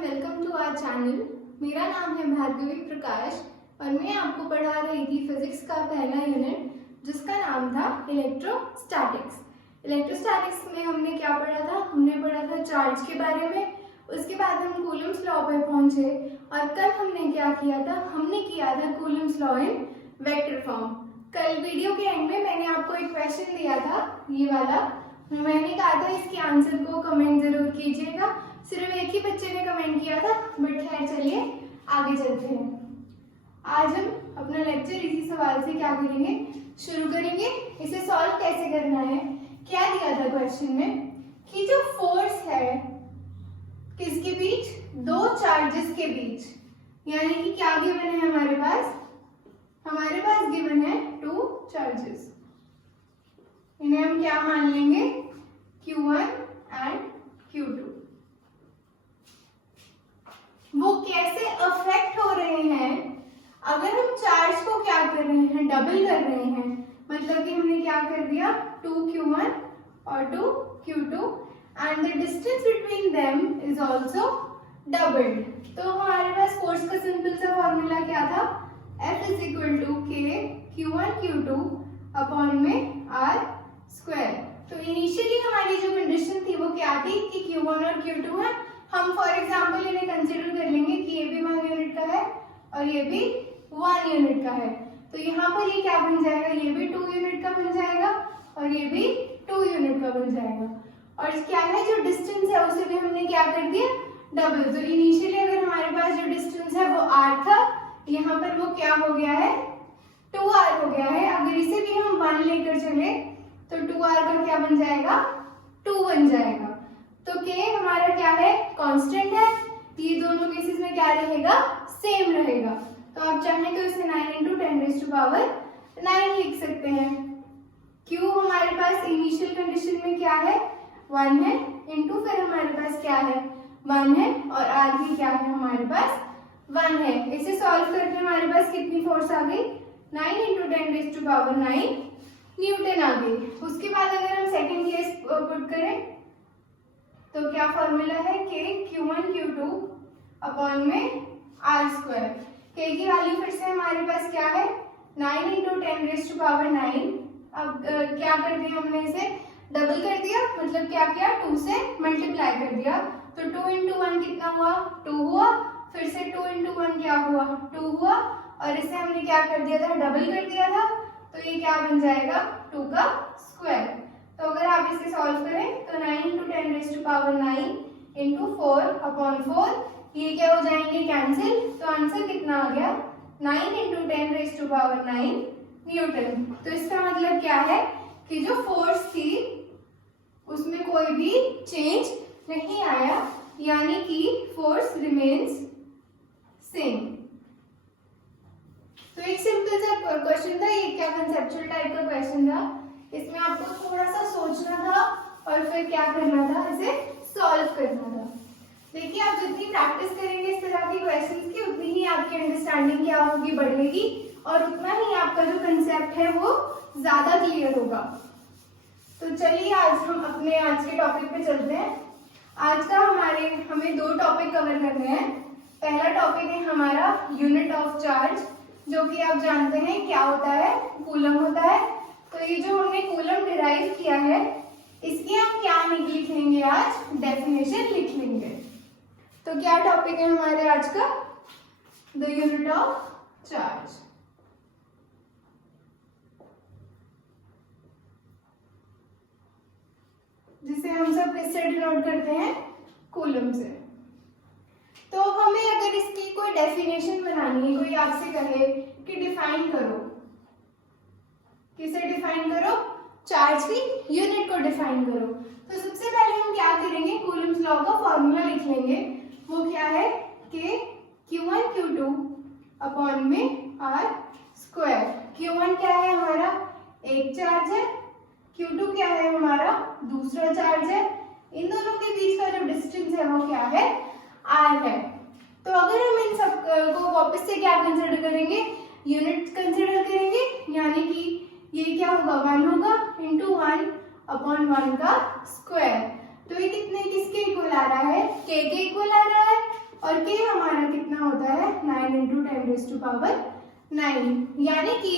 Welcome to our channel. मेरा नाम है भार्गवी प्रकाश और मैं आपको पढ़ा रही थी फिजिक्स का पहला यूनिट जिसका नाम था इलेक्ट्रोस्टैटिक्स। इलेक्ट्रोस्टैटिक्स में हमने क्या पढ़ा था? हमने पढ़ा था चार्ज के बारे में। उसके बाद हम कूलम्स लॉ पे पहुंचे और कल हमने क्या किया था? हमने किया था Coulomb's law in vector form. कल वीडियो के एंड में मैंने आपको एक क्वेश्चन दिया था, ये वाला। मैंने कहा था इसके आंसर को कमेंट जरूर कीजिएगा। सिर्फ एक ही बच्चे ने कमेंट किया था, बट खैर चलिए आगे चलते हैं। आज हम अपना लेक्चर इसी सवाल से क्या करेंगे, शुरू करेंगे। इसे सॉल्व कैसे करना है? क्या दिया था क्वेश्चन में कि जो फोर्स है किसके बीच? दो चार्जेस के बीच। यानी कि क्या गिवन है हमारे पास? हमारे पास गिवन है टू चार्जेस। इन्हें हम क्या मान लेंगे? Q1 and Q2। वो कैसे अफेक्ट हो रहे हैं? अगर हम चार्ज को क्या कर रहे हैं? डबल कर रहे हैं। मतलब कि हमने क्या कर दिया? 2Q1 और 2Q2 and the distance between them is also doubled. तो हमारे पास फोर्स का सिंपल सा फॉर्मूला क्या था? F is equal to K Q1 Q2 upon में R स्क्वायर। तो इनिशियली हमारी जो कंडीशन थी वो क्या थी कि Q1 और Q2 है। हम फॉर एग्जांपल इन्हें कंसीडर कर लेंगे कि ये भी 1 यूनिट का है और ये भी 1 यूनिट का है। तो यहाँ पर ये क्या बन जाएगा? ये भी 2 यूनिट का बन जाएगा और ये भी 2 यूनिट का बन जाएगा। और क्या है, जो डिस्टेंस है उसे भी हमने क्या कर दिया? डबल। तो इनिशियली अगर हमारे पास जो डिस्टेंस है वो r था, यहाँ पर वो क्या हो गया है? 2r हो गया है। अगर इसे भी हम 1 लेकर चले तो 2r का क्या बन जाएगा? 2 बन जाएगा। तो k हमारा क्या है? कांस्टेंट है। ये दोनों केसेस में क्या रहेगा? सेम रहेगा। तो आप चाहें तो इसे 9 × 10⁹ लिख सकते हैं। q हमारे पास इनिशियल कंडीशन में क्या है? 1 है, इंटू फिर हमारे पास क्या है? 1 है और r भी क्या है? हमारे पास 1 है। इसे सॉल्व करके हमारे पास कितनी फोर्स आ गई? 9 × 10⁹ न्यूटन आ गई। उसके बाद अगर हम सेकंड केस पुट करें तो क्या फॉर्मूला है? K Q1 Q2 अपॉन में R स्क्वायर। K की वैल्यू फिर से हमारे पास क्या है? 9 × 10⁹। अब क्या कर दिया हमने? इसे डबल कर दिया। मतलब क्या किया? 2 से मल्टीप्लाई कर दिया। तो 2 × 1 कितना हुआ? 2 हुआ। फिर से 2 × 1 क्या हुआ? 2 हुआ। और इसे हमने क्या कर दिया था? डबल कर दिया था। तो ये क्या बन जाएगा? 2 का स्क्वायर। तो अगर आप इसे सॉल्व करें तो 9 × 10⁹ इंटू 4 अपॉन 4, ये क्या हो जाएंगे? कैंसिल। तो आंसर कितना आ गया? 9 × 10⁹ न्यूटन। तो इसका मतलब क्या है कि जो फोर्स थी उसमें कोई भी चेंज नहीं आया, यानी कि फोर्स रिमेन्स सेम। तो एक सिंपल सा क्वेश्चन था ये। क्या कंसेप्चुअल टाइप का क्वेश्चन था। इसमें आपको थोड़ा सा सोचना था और फिर क्या करना था? इसे सॉल्व करना था। देखिए, आप जितनी प्रैक्टिस करेंगे इस तरह के क्वेश्चंस की, उतनी ही आपकी अंडरस्टैंडिंग क्या होगी? बढ़ेगी और उतना ही आपका जो कंसेप्ट है वो ज्यादा क्लियर होगा। तो चलिए आज हम अपने आज के टॉपिक पे चलते हैं। आज का हमें 2 टॉपिक कवर करने हैं। पहला टॉपिक है हमारा यूनिट ऑफ चार्ज, जो कि आप जानते हैं क्या होता है? कूलम होता है। तो ये जो हमने कूलम डिराइव किया है, इसकी हम क्या लिख लेंगे आज? डेफिनेशन लिख लेंगे। तो क्या टॉपिक है हमारे आज का? The unit of charge. जिसे हम सब किससे डिनोट करते हैं? कूलम से। तो हमें अगर इसकी कोई डेफिनेशन बनानी है, कोई आपसे कहे कि डिफाइन करो, किसे डिफाइन करो? चार्ज की यूनिट को डिफाइन करो। तो सबसे पहले हम क्या करेंगे? कूलम्स लॉ का फॉर्मूला लिख लेंगे। वो क्या है? K Q1 Q2 अपॉन में R स्क्वायर। Q1 क्या है हमारा? एक चार्ज है। Q2 क्या है हमारा? दूसरा चार्ज है। इन दोनों के बीच का जो डिस्टेंस है वो क्या है? R है। तो अगर हम इन सब को वापस से क्या कंसिडर करेंगे? यूनिट कंसिडर करेंगे, यानी कि ये क्या होगा? 1 होगा इंटू 1 अपॉन 1 का स्क्वायर। तो ये कितने किसके इक्वल आ रहा है? K के इक्वल आ रहा है। और k हमारा कितना होता है 9 इंटू 10⁻⁹ यानी कि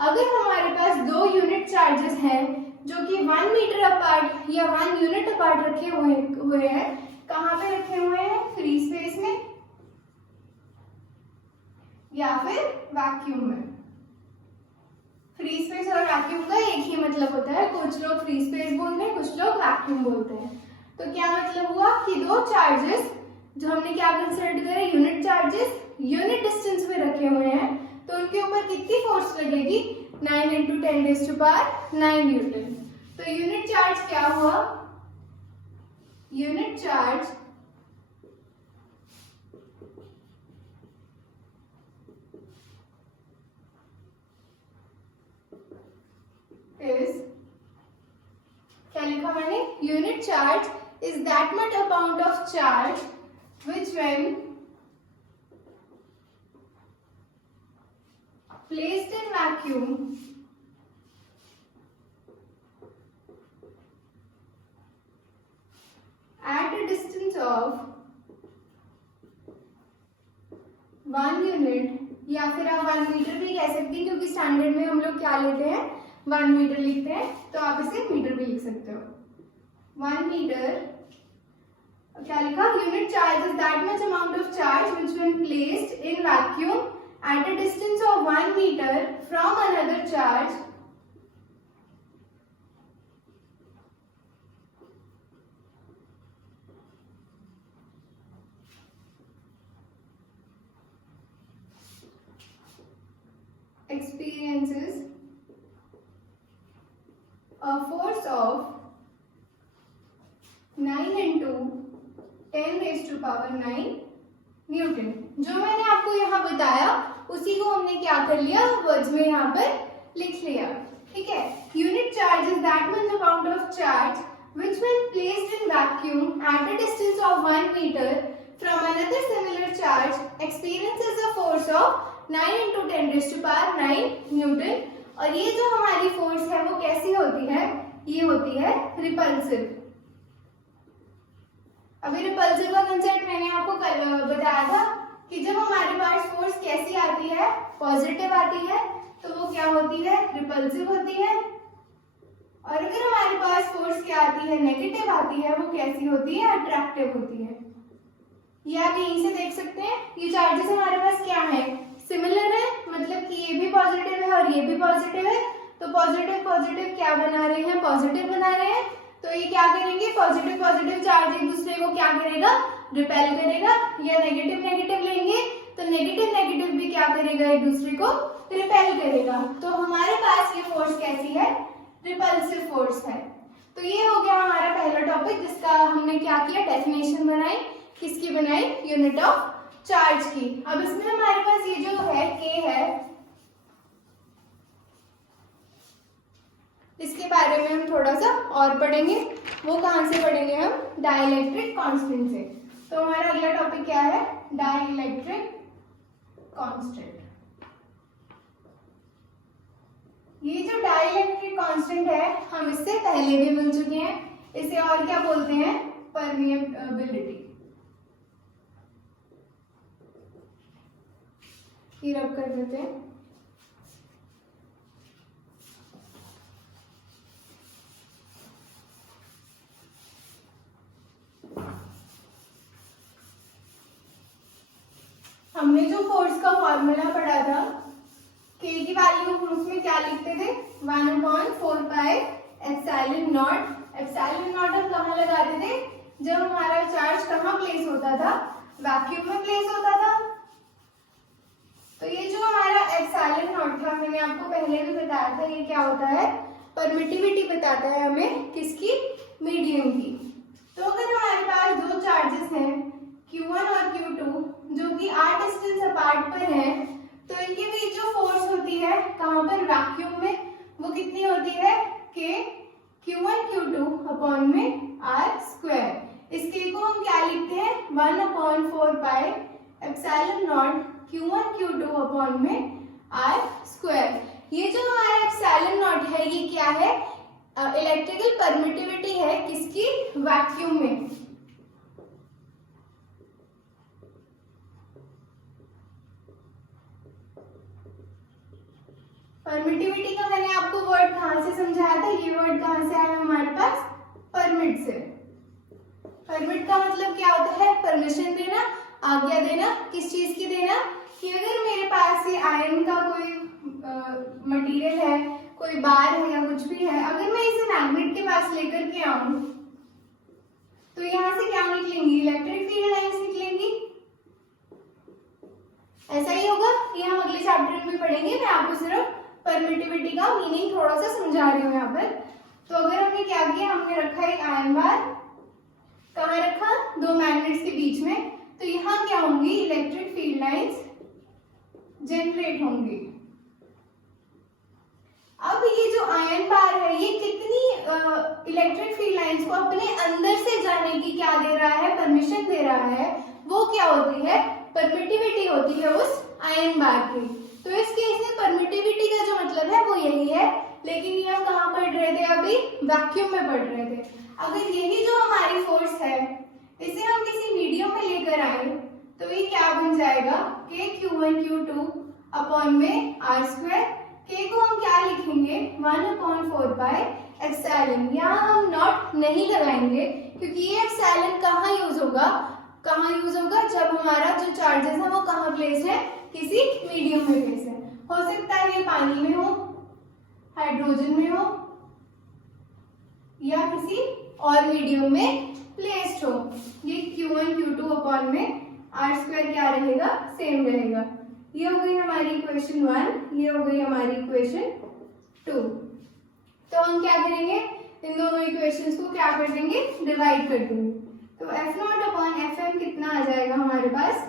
अगर हमारे पास दो यूनिट चार्जेस हैं जो कि 1 मीटर अपार्ट या 1 यूनिट अपार्ट रखे हुए हैं, कहाँ पे रखे हुए हैं, फ्री स्पेस में या फिर वैक्यूम में। फ्री स्पेस और वैक्यूम का एक ही मतलब होता है, कुछ लोग फ्री स्पेस बोलते हैं, कुछ लोग वैक्यूम बोलते हैं। तो क्या मतलब हुआ कि दो चार्जेस जो हमने क्या कंसिडर करे, यूनिट चार्जेस यूनिट डिस्टेंस पे रखे हुए हैं, तो उनके ऊपर कितनी फोर्स लगेगी 9 इंटू 10⁹ न्यूटन। तो यूनिट चार्ज क्या हुआ, यूनिट चार्ज is, क्या लिखा मैंने, unit charge is that much amount of charge which when placed in vacuum at a distance of 1 unit, या फिर आप 1 मीटर भी कह सकते हैं क्योंकि स्टैंडर्ड में हम लोग क्या लेते हैं 1 मीटर लिखते हैं, तो आप इसे मीटर भी लिख सकते हो। 1 मीटर, क्या लिखा, unit charge is that much amount of charge which when placed in vacuum at a distance of 1 metre from another charge experiences a force of 9 into 10⁻⁹ newton. जो मैंने आपको यहाँ बताया उसी को हमने क्या कर लिया, वर्ड्स में यहाँ पर लिख लिया, ठीक है। Unit charge is that much amount of charge which when placed in vacuum at a distance of 1 metre from another similar charge experiences a force of 9 into 10⁻⁹ newton. और ये जो हमारी फोर्स है वो कैसी होती है, ये होती है रिपल्सिव। अभी रिपल्सिव का कंसेप्ट मैंने आपको बताया था कि जब हमारे पास फोर्स कैसी आती है, पॉजिटिव आती है, तो वो क्या होती है, रिपल्सिव होती है। और अगर हमारे पास फोर्स क्या आती है, नेगेटिव आती है, वो कैसी होती है, अट्रैक्टिव होती है। ये आप यहीं से देख सकते हैं, ये चार्जेस हमारे पास क्या है, सिमिलर है, मतलब कि ये भी पॉजिटिव है और ये भी पॉजिटिव है, तो पॉजिटिव पॉजिटिव क्या बना रहे हैं, पॉजिटिव बना रहे हैं, तो ये क्या करेंगे, पॉजिटिव पॉजिटिव चार्ज एक दूसरे को क्या करेगा, रिपेल करेगा, या नेगेटिव नेगेटिव लेंगे तो नेगेटिव नेगेटिव भी क्या करेगा, एक दूसरे को रिपेल करेगा। तो हमारे पास ये फोर्स कैसी है, रिपल्सिव फोर्स है। तो ये हो गया हमारा पहला टॉपिक जिसका हमने क्या किया, डेफिनेशन बनाई, किसकी बनाई, यूनिट ऑफ चार्ज की। अब इसमें हमारे पास ये जो है k है, इसके बारे में हम थोड़ा सा और पढ़ेंगे। वो कहाँ से पढ़ेंगे हम, डाइलेक्ट्रिक कांस्टेंट से। तो हमारा अगला टॉपिक क्या है, डाइलेक्ट्रिक कांस्टेंट। ये जो डाइलेक्ट्रिक कांस्टेंट है हम इससे पहले भी मिल चुके हैं, इसे और क्या बोलते हैं, परमिएबिलिटी। ये रब कर देते हैं। हमने जो फोर्स का फॉर्मूला पढ़ा था, k की वैल्यू हम उसमें क्या लिखते थे, 1/4 pi epsilon not. Epsilon not हम कहाँ लगाते थे, जब हमारा चार्ज कहाँ प्लेस होता था, वैक्यूम में प्लेस होता था। तो ये जो हमारा एप्सिलॉन नॉट था, मैंने आपको पहले भी बताया था, ये क्या होता है, परमिटिविटी बताता है हमें, किसकी, मीडियम की। तो अगर हमारे पास दो चार्जेस हैं Q1 और Q2 जो कि r डिस्टेंस अपार्ट पर हैं, तो इनके बीच जो फोर्स होती है कहाँ पर, वैक्यूम में, वो कितनी होती है, k Q1 Q2 अपॉन में r²। इस k को हम क्या लिखते हैं, 1/4 pi epsilon not Q1 Q2 upon में r²। ये जो हमारा एप्सिलॉन नॉट है ये क्या है, इलेक्ट्रिकल परमिटिविटी है, किसकी, वैक्यूम में। परमिटिविटी का मैंने आपको वर्ड कहाँ से समझाया था, ये वर्ड कहाँ से आया हमारे पास, परमिट से। परमिट का मतलब क्या होता है, परमिशन देना, आज्ञा देना। किस चीज की देना, कि अगर मेरे पास ये आयरन का कोई मटेरियल है, कोई बार है या कुछ भी है, अगर मैं इसे मैग्नेट के पास लेकर के आऊं तो यहाँ से क्या निकलेंगी, इलेक्ट्रिक फील्ड लाइंस निकलेंगी। ऐसा ही होगा, ये हम अगले चैप्टर में पढ़ेंगे। मैं आपको सिर्फ परमिटिविटी का मीनिंग थोड़ा सा समझा रही हूँ यहाँ पर। तो अगर हमने क्या किया, हमने रखा एक आयरन बार, कहाँ रखा, दो मैग्नेट्स के बीच में, तो यहाँ क्या होंगी, इलेक्ट्रिक फील्ड लाइंस जनरेट होंगी। अब ये जो आयरन बार है, ये कितनी इलेक्ट्रिक फील्ड लाइंस को अपने अंदर से जाने की क्या दे रहा है, परमिशन दे रहा है, वो क्या होती है, परमिटिविटी होती है उस आयरन बार की। तो इस केस में परमिटिविटी का जो मतलब है वो यही है, लेकिन ये हम कहाँ पढ़ रहे थे, अभी वैक्यूम में पढ़ रहे थे। अगर यही जो हमारी फोर्स है, इसे हम किसी मीडियम में लेकर आए तो ये क्या बन जाएगा, k q1 q2 अपॉन में r स्क्वायर। k को हम क्या लिखेंगे, 1/4 पाई एप्सिलॉन। यहाँ हम नॉट नहीं लगाएंगे क्योंकि ये एप्सिलॉन कहाँ यूज होगा, जब हमारा जो चार्जेस है वो कहाँ प्लेस है, किसी मीडियम में प्लेस है। हो सकता है ये पानी में हो, हाइड्रोजन में हो, या किसी और मीडियम में प्लेस्ड हो। ये q1 q2 अपॉन में r स्क्वायर क्या रहेगा, सेम रहेगा। ये हो गई हमारी इक्वेशन 1, ये हो गई हमारी इक्वेशन 2। तो हम क्या करेंगे, इन दोनों इक्वेशंस को क्या कर देंगे, डिवाइड कर देंगे। तो F0 अपॉन Fm कितना आ जाएगा हमारे पास,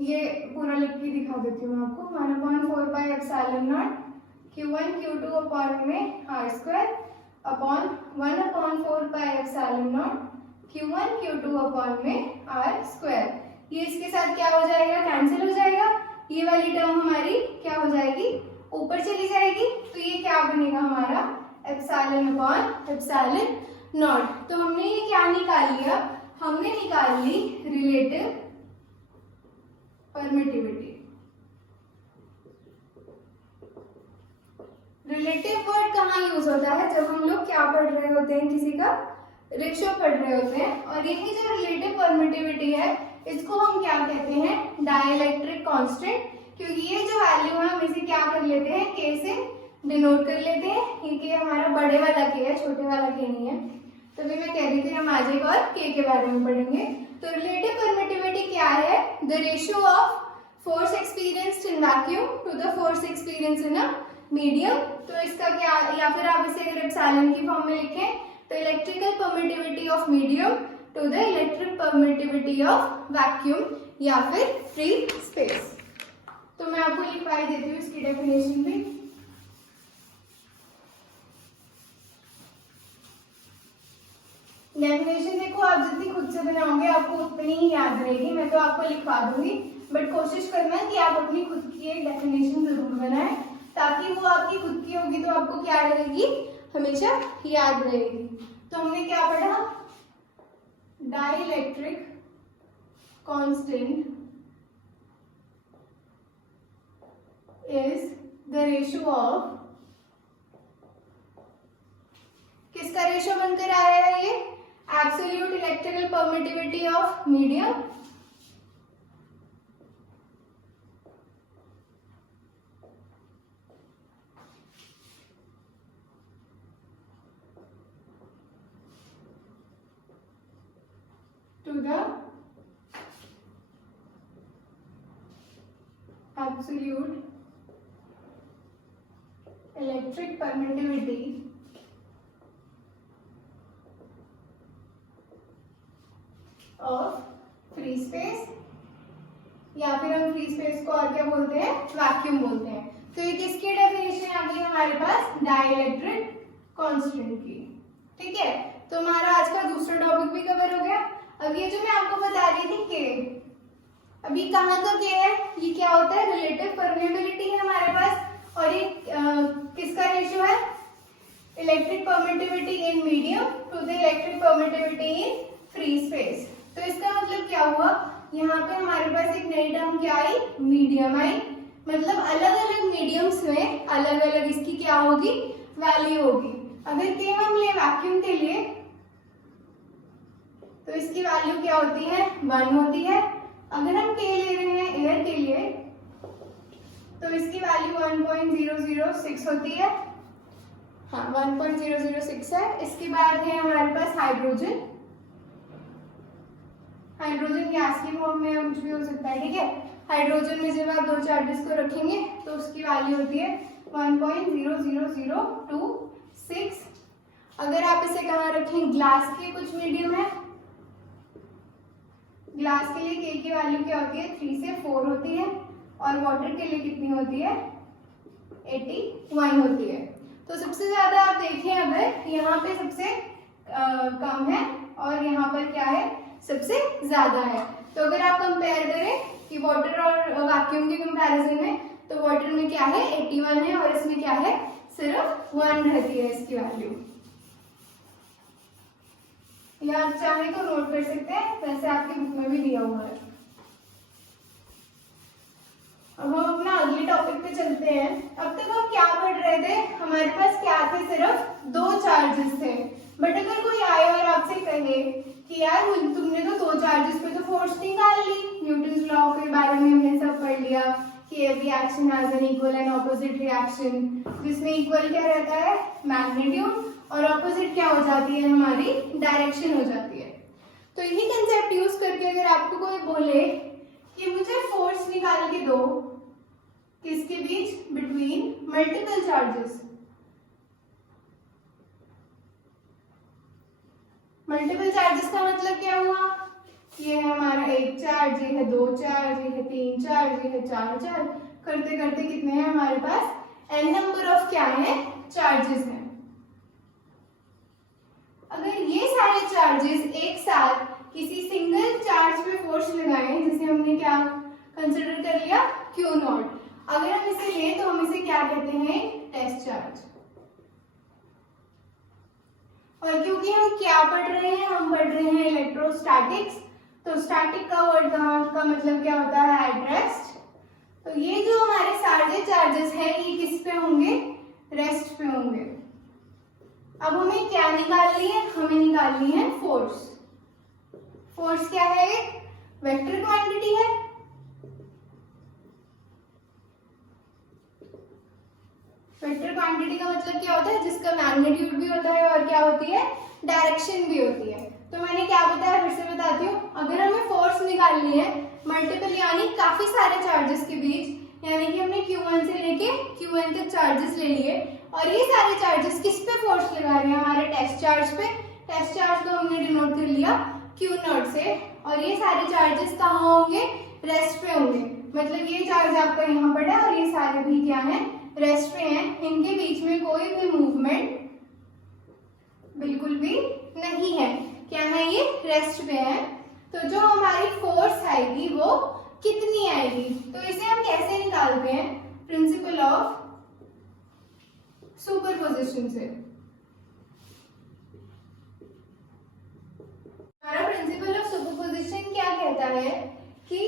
ये पूरा लिख के दिखा देती हूँ आपको, 1/4 pi epsilon not q1 q2 upon में r square upon 1/4 pi epsilon not q1 q2 upon में r स्क्वायर। ये इसके साथ क्या हो जाएगा, कैंसिल हो जाएगा। ये वाली टर्म हमारी क्या हो जाएगी, ऊपर चली जाएगी। तो ये क्या बनेगा हमारा, एप्सिलॉन अपॉन एप्सिलॉन नॉट। तो हमने ये क्या निकाल लिया, हमने निकाल ली रिलेटिव परमिटिविटी। रिलेटिव वर्ड कहाँ यूज होता है, जब हम लोग क्या पढ़ रहे होते हैं, किसी का रेशियो पढ़ रहे होते हैं। और यही जो रिलेटिव परमिटिविटी है, इसको हम क्या कहते हैं, डाइलेक्ट्रिक कांस्टेंट। क्योंकि ये जो वैल्यू है हम इसे क्या कर लेते हैं, k से डिनोट कर लेते हैं। ये k हमारा बड़े वाला k है, छोटे वाला k नहीं है। तो भी मैं कह रही थी हम आज एक और k के बारे में पढ़ेंगे। तो रिलेटिव परमिटिविटी क्या है, the ratio of force experienced in vacuum to the force experience in a medium. तो इसका क्या, या फिर आप इसे अगर एप्सिलॉन की फॉर्म में लिखें तो electrical permittivity of medium to the electric permittivity of vacuum या फिर फ्री स्पेस। तो मैं आपको लिखवाई देती हूँ इसकी डेफिनेशन भी। डेफिनेशन देखो, आप जितनी खुद से बनाओगे आपको उतनी ही याद रहेगी। मैं तो आपको लिखवा दूंगी, बट कोशिश करना कि आप अपनी खुद की एक डेफिनेशन जरूर बनाएं, ताकि वो आपकी खुद की होगी तो आपको क्या रहेगी, हमेशा याद रहेगी। तो हमने क्या पढ़ा, dielectric constant is the ratio of, किसका रेशियो बनकर आया है ये, absolute electrical permittivity of medium to the absolute electric permittivity of free space, या फिर हम फ्री स्पेस को और क्या बोलते हैं, वैक्यूम बोलते हैं। तो ये किसकी डेफिनेशन आ गई हमारे पास, डाइलेक्ट्रिक कांस्टेंट की। ठीक है, तो हमारा आज का दूसरा टॉपिक भी कवर हो गया। अब ये जो मैं आपको बता रही थी के, अभी कहाँ का के है, ये क्या होता है, रिलेटिव परमेबिलिटी है हमारे पास। और ये किसका रेशियो है, electric permittivity in medium to the electric permittivity in free space. तो इसका मतलब क्या हुआ, यहाँ पे हमारे पास एक नई टर्म क्या आई, मीडियम आई। मतलब अलग अलग मीडियम्स में अलग अलग इसकी क्या होगी, वैल्यू होगी। अगर के हम ले वैक्यूम के लिए तो इसकी वैल्यू क्या होती है, 1 होती है। अगर हम के ले रहे हैं एयर के लिए तो इसकी वैल्यू 1.006 होती है। हाँ 1.006 है। इसके बाद है हमारे पास हाइड्रोजन। हाइड्रोजन गैस की फॉर्म में कुछ भी हो सकता है, ठीक है। हाइड्रोजन में जब आप दो चार्जेस को रखेंगे तो उसकी वैल्यू होती है 1.00026। अगर आप इसे कहाँ रखें, ग्लास के कुछ मीडियम है, ग्लास के लिए के की वैल्यू क्या होती है, 3 से 4 होती है। और वाटर के लिए कितनी होती है, 81 होती है। तो सबसे ज्यादा आप देखें अगर यहाँ पे सबसे कम है और यहाँ पर क्या है, सबसे ज्यादा है। तो अगर आप कंपेयर करें कि वाटर और वैक्यूम के कंपैरिजन में, तो वाटर में क्या है 81 है और इसमें क्या है सिर्फ 1 रहती है इसकी वैल्यू। या आप चाहे तो नोट कर सकते हैं, वैसे आपकी बुक में भी दिया हुआ है। अब हम अपना अगले टॉपिक पे चलते हैं। अब तक हम क्या पढ़ रहे थे, हमारे पास क्या थे, सिर्फ 2 चार्जेस थे। बट अगर कोई आए और आपसे कहे कि यार तुमने तो 2 चार्जेस पे तो फोर्स निकाल ली, न्यूटन्स लॉ के बारे में हमने सब पढ़ लिया कि every action has an equal and opposite reaction, जिसमें इक्वल क्या रहता है, मैग्नीट्यूड, और ऑपोजिट क्या हो जाती है, हमारी डायरेक्शन हो जाती है। तो यही कंसेप्ट यूज करके अगर आपको कोई बोले कि मुझे फोर्स निकाल के दो किसके बीच, between multiple charges, multiple charges का मतलब क्या हुआ, ये है हमारा 1 चार्ज, ये है 2 चार्ज, ये है 3 चार्ज, ये है 4 चार्ज, करते करते कितने हैं हमारे पास, n नंबर ऑफ क्या है, चार्जेस हैं। अगर ये सारे चार्जेस एक साथ किसी सिंगल चार्ज पे फोर्स लगाएं, जिसे हमने क्या कंसिडर कर लिया, क्यू नॉट, अगर हम इसे लें तो हम इसे क्या कहते हैं, टेस्ट चार्ज। और क्योंकि हम क्या पढ़ रहे हैं, हम पढ़ रहे हैं इलेक्ट्रोस्टैटिक्स, तो स्टैटिक का वर्ड का मतलब क्या होता है, एट रेस्ट। तो ये जो हमारे सारे चार्जेस हैं ये किस पे होंगे, रेस्ट पे होंगे। अब हमें क्या निकालनी है, हमें निकालनी है फोर्स। फोर्स क्या है, एक वेक्टर क्वांटिटी है। वेक्टर क्वांटिटी का मतलब क्या होता है, जिसका मैग्नीट्यूड भी होता है और क्या होती है, डायरेक्शन भी होती है। तो मैंने क्या बताया, फिर से बताती हूँ। अगर हमें फोर्स निकालनी है मल्टीपल यानी काफी सारे चार्जेस के बीच, यानी कि हमने Q1 से लेके Qn तक चार्जेस ले लिए और ये सारे चार्जेस किस पे फोर्स लगा रहे हैं, हमारे टेस्ट चार्ज पे। टेस्ट चार्ज को हमने डिनोट कर लिया Q0 से, और ये सारे चार्जेस कहाँ होंगे, रेस्ट पे होंगे। मतलब ये चार्ज आपका यहाँ पड़ा और ये सारे भी क्या है, रेस्ट पे हैं। इनके बीच में कोई भी मूवमेंट बिल्कुल भी नहीं है, क्या है, ये रेस्ट पे है। तो जो हमारी फोर्स आएगी वो कितनी आएगी, तो इसे हम कैसे निकालते हैं, प्रिंसिपल ऑफ सुपरपोजिशन से। हमारा प्रिंसिपल ऑफ सुपरपोजिशन क्या कहता है कि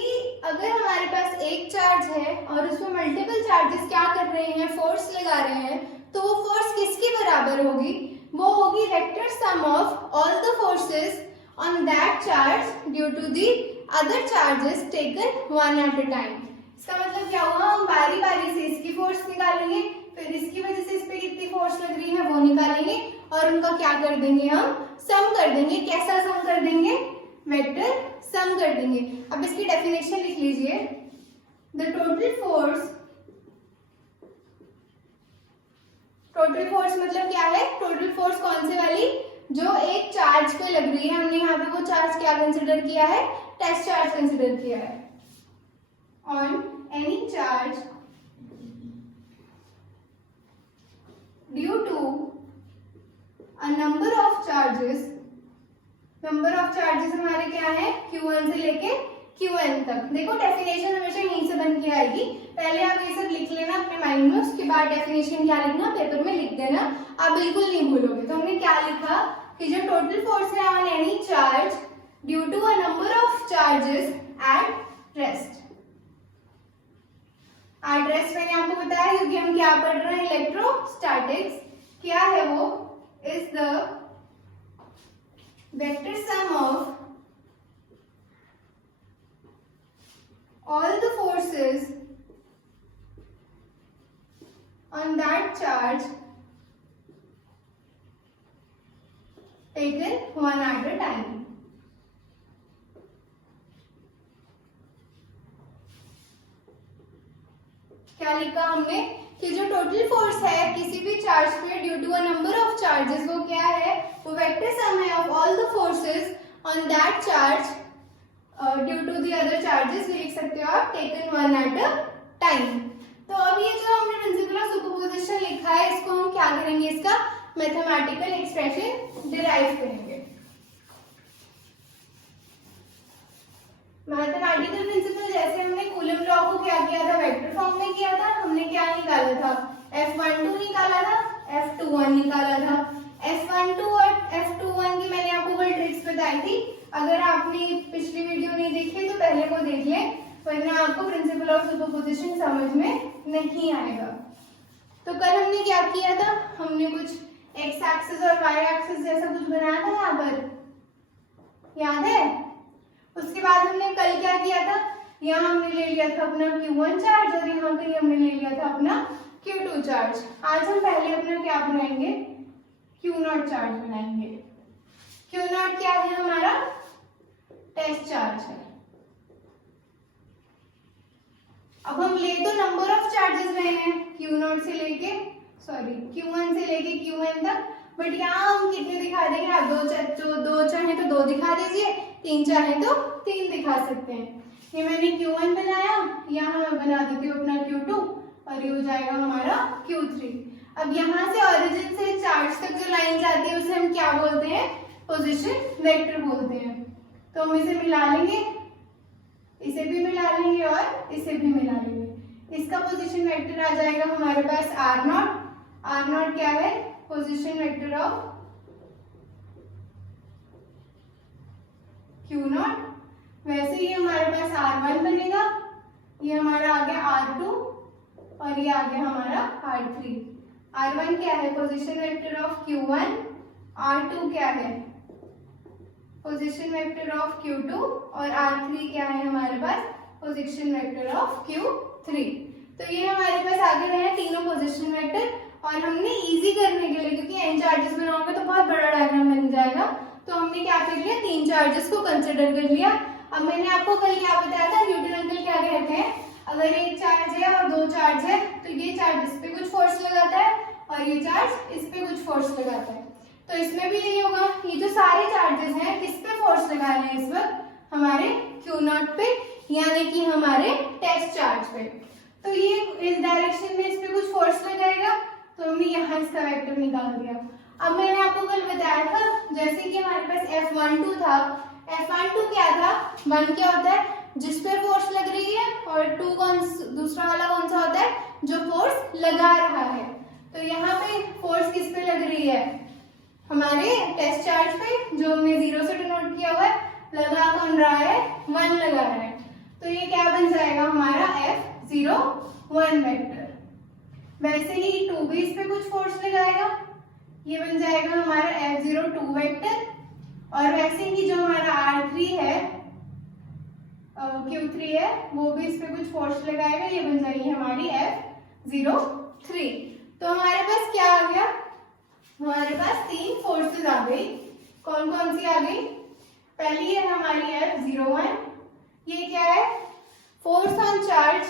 अगर हमारे पास एक चार्ज है और उसमें मल्टीपल चार्जेस क्या कर रहे हैं, फोर्स लगा रहे हैं, तो वो फोर्स किसके बराबर होगी, वो होगी vector sum of all the forces on that charge due to the other charges taken one at a time. इसका मतलब क्या हुआ, हम बारी बारी से इसकी फोर्स निकालेंगे, फिर इसकी वजह से इस पे कितनी फोर्स लग रही है वो निकालेंगे और उनका क्या कर देंगे, हम सम कर देंगे। कैसा सम कर देंगे, वेक्टर सम कर देंगे। अब इसकी डेफिनेशन लिख लीजिए, the total force, total force मतलब क्या है, टोटल फोर्स कौन से वाली, जो एक चार्ज पे लग रही है। हमने यहाँ पे वो चार्ज क्या कंसिडर किया है, टेस्ट चार्ज कंसिडर किया है। On any charge due to a number of charges, number of charges हमारे क्या है, Q1 से लेके Qn तक। देखो डेफिनेशन हमेशा यहीं से बन के आएगी, पहले आप ये सब लिख लेना अपने माइंड में, उसके बाद डेफिनेशन क्या लिखना पेपर में लिख देना, आप बिल्कुल नहीं भूलोगे। तो हमने क्या लिखा कि जो टोटल फोर्स है on any charge due to a number of charges at rest. Address मैंने आपको बताया क्योंकि हम क्या पढ़ रहे हैं, इलेक्ट्रोस्टैटिक्स। क्या है वो, is the vector sum of all the forces on that charge taken one at a time। क्या लिखा हमने कि जो टोटल फोर्स है किसी भी चार्ज पे due to a number of charges, वो क्या है, वो वेक्टर सम है of all the forces on that charge due to the other charges, लिख सकते हो आप, taken one at a time. तो अब ये जो हमने प्रिंसिपल ऑफ सुपरपोजिशन लिखा है, इसको हम क्या करेंगे, इसका मैथमेटिकल एक्सप्रेशन डिराइव करेंगे। मैथमेटिकल प्रिंसिपल जैसे हमने कूलम लॉ को क्या किया था, वेक्टर फॉर्म में किया था। हमने क्या निकाला था, F12 निकाला था, F21 निकाला था। F12 और F21 की मैंने आपको कल ट्रिक्स बताई थी, अगर आपने पिछली वीडियो नहीं देखी तो पहले को देख लें, वरना आपको प्रिंसिपल ऑफ सुपरपोजिशन समझ में नहीं आएगा। तो कल हमने क्या किया था, हमने कुछ एक्स एक्सिस और वाई एक्सिस जैसा कुछ बनाया था यहाँ पर, याद है। उसके बाद हमने कल क्या किया था, यहाँ हमने ले लिया था अपना Q1 चार्ज और यहाँ पे हमने ले लिया था अपना Q2 चार्ज। आज हम पहले अपना क्या बनाएंगे, Q0 चार्ज बनाएंगे। Q0 क्या है, हमारा टेस्ट चार्ज है। अब हम ले तो नंबर ऑफ चार्जेस रहे हैं Q1 से लेके Qn तक, बट यहाँ हम कितने दिखा देंगे, आप दो चाहे तो दो दिखा दीजिए, तीन चाहे तो तीन दिखा सकते हैं। ये मैंने Q1 बनाया, यहाँ मैं बना देती हूँ अपना Q2 और ये हो जाएगा हमारा Q3। अब यहाँ से ओरिजिन से चार्ज तक जो लाइन जाती है उसे हम क्या बोलते हैं, पोजीशन वेक्टर बोलते हैं। तो हम इसे मिला लेंगे, इसे भी मिला लेंगे और इसे भी मिला लेंगे। इसका पोजीशन वेक्टर आ जाएगा हमारे पास R0। R0 क्या है, पोजीशन वेक्टर ऑफ Q0। वैसे ही हमारे पास R1 बनेगा, ये हमारा आ गया R2 और ये आ गया हमारा R3। R1 क्या है, position vector of Q1। R2 क्या है, पोजीशन वेक्टर ऑफ Q2 और R3 क्या है हमारे पास, पोजीशन वेक्टर ऑफ Q3। तो ये हमारे पास आ गए हैं तीनों पोजीशन वेक्टर। और हमने इजी करने के लिए, क्योंकि n चार्जेस बनाओगे तो बहुत बड़ा डायग्राम बन जाएगा, तो हमने क्या कर लिया, तीन चार्जेस को कंसिडर कर लिया। अब मैंने आपको कल क्या बताया था, न्यूटन अंकल क्या कहते हैं, अगर एक चार्ज है और दो चार्ज है तो ये चार्ज इस पे कुछ फोर्स लगाता है और ये चार्ज इस पे कुछ फोर्स लगाता है। तो इसमें भी यही होगा, ये जो सारे चार्जेस हैं किस पे फोर्स लगा रहे हैं इस वक्त, हमारे Q0 पे, यानी कि हमारे टेस्ट चार्ज पे। तो ये इस डायरेक्शन में इस पे कुछ फोर्स लगाएगा, तो हमने यहाँ इसका वेक्टर निकाल दिया। अब मैंने आपको कल बताया था, जैसे कि हमारे पास F12 था, F12 क्या था, 1 क्या होता है, जिस पे फोर्स लग रही है, और 2 दूसरा वाला कौन सा होता है, जो फोर्स लगा रहा है। तो यहाँ पे फोर्स किस पे लग रही है, हमारे टेस्ट चार्ज पे, जो हमने 0 से डिनोट किया हुआ है, लगा कौन रहा है, 1 लगा रहा है। तो ये क्या बन जाएगा हमारा F01 वेक्टर। वैसे ही 2 भी इस पे कुछ फोर्स लगाएगा, ये बन जाएगा हमारा F02 वेक्टर। और वैसे ही जो हमारा R3 है, Q3 है, वो भी इस पे कुछ फोर्स लगाएगा, ये बन जाएगी हमारी F03। तो हमारे पास क्या आ गया, हमारे पास तीन फोर्सेस आ गई। कौन कौन सी आ गई, पहली है हमारी F01, ये क्या है, force on charge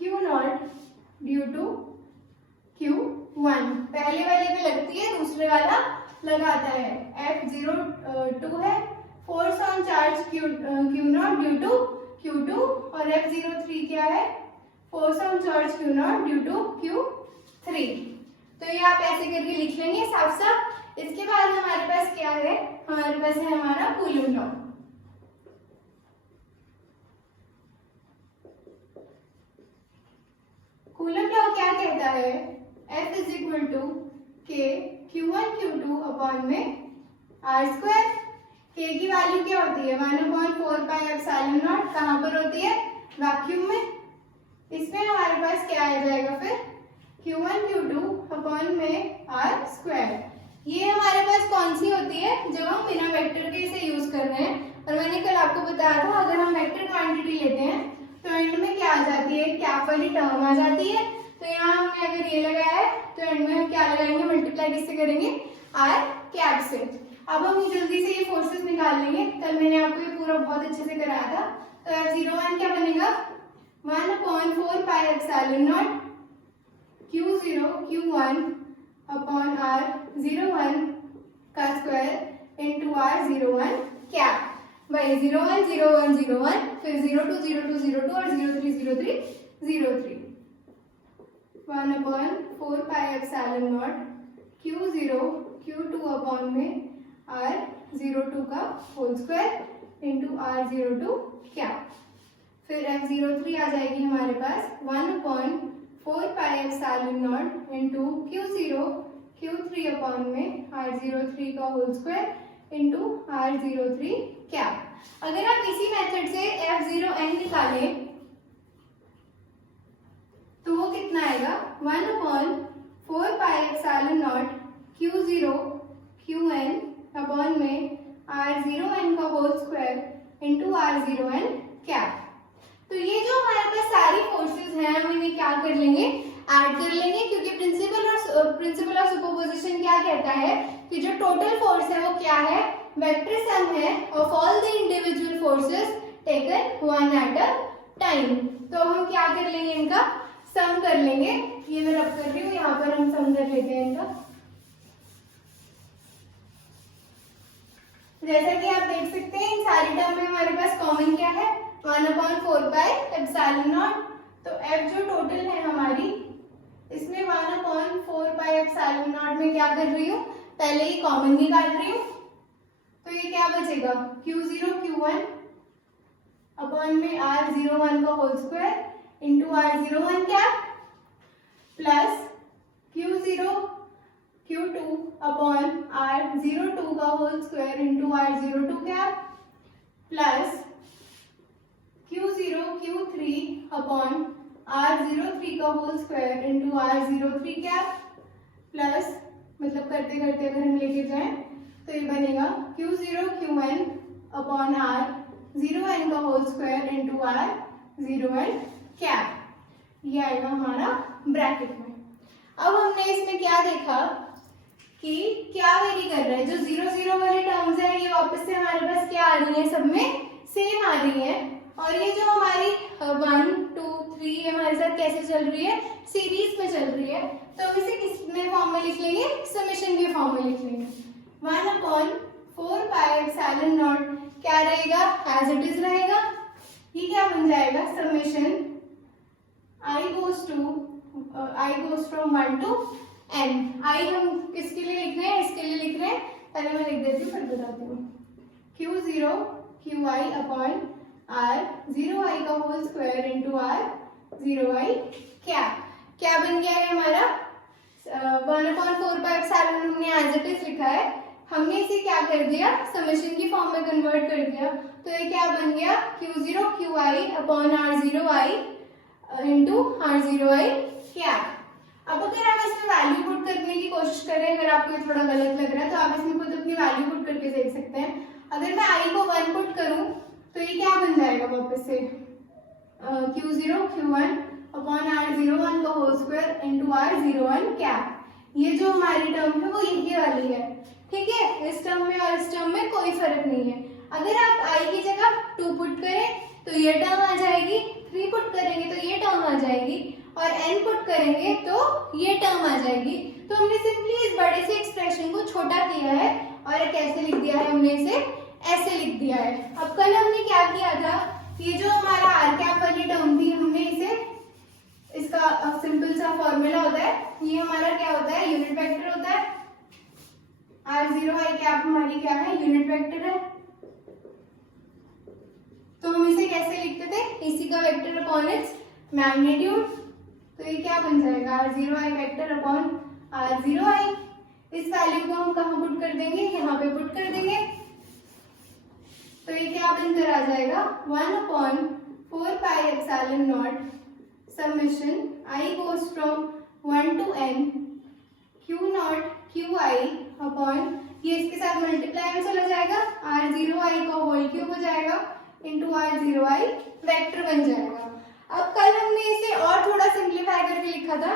Q0 due to Q1। पहले वाले पे लगती है, दूसरे वाला लगाता है। F02 है force on charge Q0 due to Q2, और F03 क्या है, force on charge Q0 due to Q3। तो ये आप ऐसे करके लिख लेंगे साफ साफ। इसके बाद हमारे पास क्या है, हमारे पास है हमारा कूलम लॉ। कूलम लॉ क्या कहता है, F is equal to K Q1 Q2 upon में R स्क्वायर। k की वैल्यू क्या होती है 1/4 पाई एप्सिलॉन नॉट, कहाँ पर होती है वैक्यूम में। इसमें हमारे पास क्या आ जाएगा फिर Q1 Q2 अपॉन में R स्क्वायर। ये हमारे पास कौन सी होती है जब हम बिना वेक्टर के इसे यूज कर रहे हैं। और मैंने कल आपको बताया था अगर हम वेक्टर क्वांटिटी लेते हैं तो एंड में क्या आ जाती है कैप वाली टर्म आ जाती है। तो यहाँ हमने अगर ये लगाया है तो एंड में हम क्या लगाएंगे मल्टीप्लाई किससे करेंगे R कैप से। अब हम जल्दी से ये फोर्सेस निकाल लेंगे, कल मैंने आपको ये पूरा बहुत अच्छे से कराया था। तो F01 क्या बनेगा 1/4 pi epsilon not Q0 Q1 upon R01 का स्क्वायर इंटू R01 कैप। वही 01 01 01 फिर 02 02 02 और 03 03 03 1/4 pi epsilon not Q0 Q2 upon में R02 का whole square into R02 cap. फिर F03 आ जाएगी हमारे पास 1/4 pi epsilon not into Q0 Q3 upon में R03 का whole square into R03 cap. अगर आप इसी मेथड से F0n निकालें तो वो कितना आएगा 1/4 pi epsilon not Q0 Qn upon में R0n का whole square into R0n cap. तो ये जो हमारे पास सारी फोर्सेस हैं हम इन्हें क्या कर लेंगे ऐड कर लेंगे, क्योंकि प्रिंसिपल ऑफ सुपरपोजिशन क्या कहता है कि जो टोटल फोर्स है वो क्या है वेक्टर सम है of all the individual forces taken one at a time. तो हम क्या कर लेंगे इनका सम कर लेंगे। ये मैं रब कर रही हूँ, यहाँ पर हम सम कर लेते हैं इनका। जैसा कि आप देख सकते हैं इन सारी टर्म में हमारे पास कॉमन क्या है 1/4 पाई एप्सिलॉन नॉट। तो F जो टोटल है हमारी इसमें 1/4 पाई एप्सिलॉन नॉट में क्या कर रही हूँ पहले ही कॉमन निकाल रही हूँ। तो ये क्या बचेगा Q0 Q1 अपॉन में R01 का whole square into R01 cap plus Q0 Q2 upon R02 का whole square into R02 cap plus Q0 Q3 upon R03 का whole square into R03 cap plus मतलब करते करते अगर हम लेके जाएं तो ये बनेगा Q0 Q1 अपॉन R01 का whole square into R01 cap. ये आएगा हमारा ब्रैकेट में। अब हमने इसमें क्या देखा कि क्या वेरी कर रहा है, जो 0 0 वाली टर्म्स है ये वापस से हमारे पास क्या आ रही है सब में सेम आ रही है। और ये जो हमारी 1 2 3 हमारे साथ कैसे चल रही है सीरीज में चल रही है। तो हम इसे किस में फॉर्म में लिख लेंगे समेशन के फॉर्म में लिख लेंगे 1/4 पाई एप्सिलॉन नॉट क्या रहेगा एज इट इज रहेगा। ये क्या बन जाएगा summation I goes from 1 to n। I हम किसके लिए लिख रहे हैं इसके लिए लिख रहे हैं, पहले मैं लिख देती हूँ फिर बताती हूँ। Q0 QI अपॉन R0I का whole square into R0I cap. क्या बन गया है हमारा 1/4 पाई एप्सिलॉन हमने एज इट इज लिखा है, हमने इसे क्या कर दिया समेशन की फॉर्म में कन्वर्ट कर दिया। तो ये क्या बन गया Q0 QI upon R0I into R0I cap. अब अगर आप इसमें वैल्यू पुट करने की कोशिश करें, अगर आपको ये थोड़ा गलत लग रहा है तो आप इसमें खुद अपनी वैल्यू पुट करके देख सकते हैं। अगर मैं I को 1 पुट करूं तो ये क्या बन जाएगा वापस से Q0 Q1 अपॉन R01 का whole square into R01 cap. ये जो हमारी टर्म है वो यही वाली है, ठीक है। इस टर्म में और इस टर्म में कोई फर्क नहीं है। अगर आप I की जगह 2 पुट करें तो ये टर्म आ जाएगी, 3 पुट करेंगे तो ये टर्म आ जाएगी और n पुट करेंगे तो ये टर्म आ जाएगी। तो हमने सिंपली इस बड़े से एक्सप्रेशन को छोटा किया है और कैसे लिख दिया है हमने इसे ऐसे लिख दिया है। अब कल हमने क्या किया था, ये जो हमारा आर कैप वाली टर्म थी हमने इसे इसका सिंपल सा फॉर्मूला होता है, ये हमारा क्या होता है यूनिट वेक्टर होता है। R0I कैप हमारी क्या है यूनिट वेक्टर है। तो हम इसे कैसे लिखते थे इसी का वेक्टर अपॉन इट्स मैग्नीट्यूड। तो ये क्या बन जाएगा R0I वेक्टर अपॉन R0I। इस वैल्यू को हम कहाँ पुट कर देंगे यहाँ पे पुट कर देंगे। तो ये क्या बनकर आ जाएगा 1/4πε0 summation I goes from 1 to n Q0 QI upon ये इसके साथ मल्टीप्लाई में चला जाएगा R0I का होल क्यूब हो जाएगा इंटू R0I वेक्टर बन जाएगा। अब कल हमने इसे और थोड़ा सिंप्लीफाई करके लिखा था।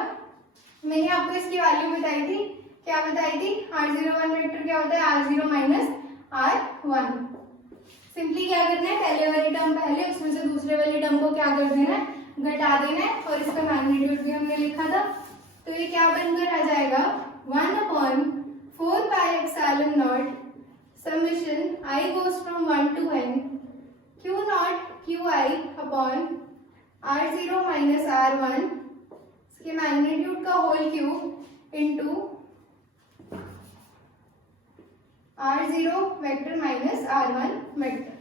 मैंने आपको इसकी वैल्यू बताई थी, क्या बताई थी? R01 वेक्टर क्या होता है? R0 minus R1। सिंपली क्या करना है, पहले वाली टर्म पहले, उसमें से दूसरे वाली टर्म को क्या कर देना है, घटा देना है, और इसका मैग्नीट्यूड भी हमने लिखा था। तो ये क्या बनकर आ जाएगा 1/4πε0 summation I goes from 1 to n Q0 QI upon R0 minus R1 इसके मैग्नीट्यूड का whole cube into R0 vector minus R1 vector.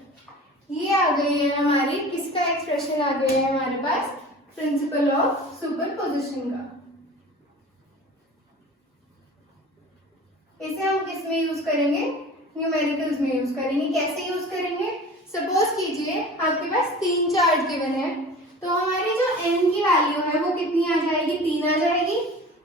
ये आ गई है हमारी किसका एक्सप्रेशन आ गई है हमारे पास, प्रिंसिपल ऑफ सुपरपोजिशन का। इसे हम किस में यूज करेंगे, न्यूमेरिकल्स में यूज करेंगे। कैसे यूज करेंगे, सपोज कीजिए आपके पास 3 चार्ज गिवन है, तो हमारी जो n की वैल्यू है वो कितनी आ जाएगी, 3 आ जाएगी,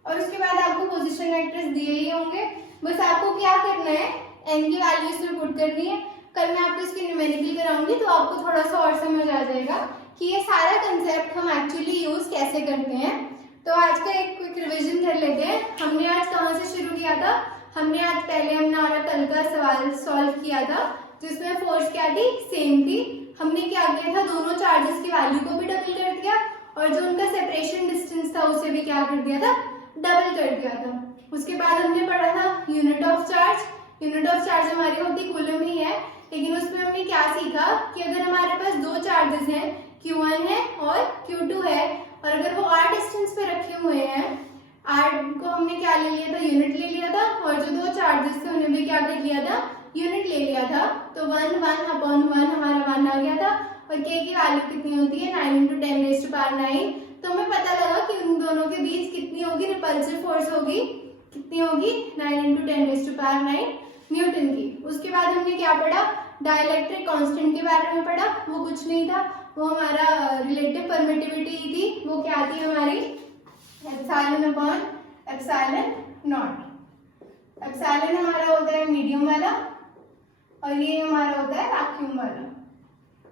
और उसके बाद आपको पोजीशन वेक्टर्स दिए ही होंगे। बस आपको क्या करना है, n की वैल्यू इसमें पुट करनी है। कल मैं आपको इसकी न्यूमेरिकल कराऊंगी तो आपको थोड़ा सा और समझ आ जाएगा कि ये सारा कंसेप्ट हम एक्चुअली यूज कैसे करते हैं। तो आज का एक क्विक रिवीजन कर लेते हैं। हमने आज कहाँ से शुरू किया था, हमने आज पहले हमारा कल का सवाल सॉल्व किया था जिसमें फोर्स क्या थी, सेम थी। हमने क्या किया था, दोनों चार्जेस की वैल्यू को भी डबल कर दिया, और जो उनका सेपरेशन डिस्टेंस था उसे भी क्या कर दिया था, डबल कर दिया था। उसके बाद हमने पढ़ा था unit of charge. Unit of charge हमारी होती कूलम ही है, लेकिन उसमें हमने क्या सीखा कि अगर हमारे पास 2 चार्जेस हैं, Q1 है और Q2 है, और अगर वो r डिस्टेंस पे रखे हुए हैं, r को हमने क्या ले लिया था, यूनिट ले लिया था, और जो 2 चार्जेस थे उन्हें भी क्या कर लिया था, यूनिट ले लिया था। तो 1 1/1 हमारा 1 आ गया था, और k की वैल्यू कितनी होती है 9 × 10⁹। तो हमें पता लगा कि उन दोनों के बीच कितनी होगी, रिपल्सिव फोर्स होगी, कितनी होगी 9 × 10⁹ न्यूटन की। उसके बाद हमने क्या पढ़ा, डाइलेक्ट्रिक कांस्टेंट के बारे में पढ़ा। वो कुछ नहीं था, वो हमारा रिलेटिव परमिटिविटी थी। वो क्या थी हमारी, epsilon upon epsilon not. Epsilon हमारा होता है मीडियम वाला, और ये हमारा होता है वैक्यूम वाला।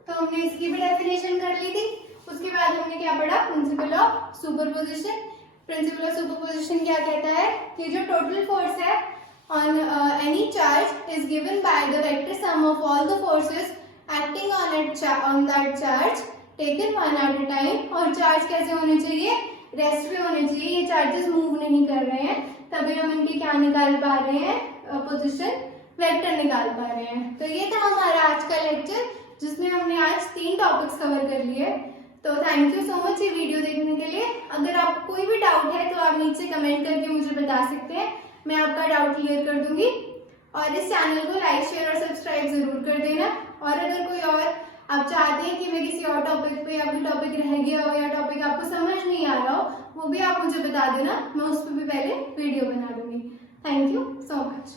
तो हमने इसकी भी डेफिनेशन कर ली थी। उसके बाद हमने क्या पढ़ा, principle of superposition. Principle of superposition क्या कहता है कि जो टोटल फोर्स है on any charge is given by the vector sum of all the forces acting on that charge taken one at a time। और चार्ज कैसे होने चाहिए, रेस्ट पे होने चाहिए। ये चार्जेस मूव नहीं कर रहे हैं, तभी हम इनकी क्या निकाल पा रहे हैं, पोजीशन वेक्टर निकाल पा रहे हैं। तो ये था हमारा आज का लेक्चर, जिसमें हमने आज 3 टॉपिक्स कवर कर लिए। तो थैंक यू सो मच ये वीडियो देखने के लिए। अगर आपको कोई भी डाउट है तो आप नीचे कमेंट करके मुझे बता सकते हैं, मैं आपका डाउट क्लियर कर दूंगी। और इस चैनल को लाइक शेयर और सब्सक्राइब जरूर कर देना। और अगर कोई और आप चाहते हैं कि मैं किसी और टॉपिक पे या कोई टॉपिक रह गया हो या टॉपिक आपको समझ नहीं आ रहा हो, वो भी आप मुझे बता देना, मैं उस पर भी पहले वीडियो बना दूंगी। Thank you so much.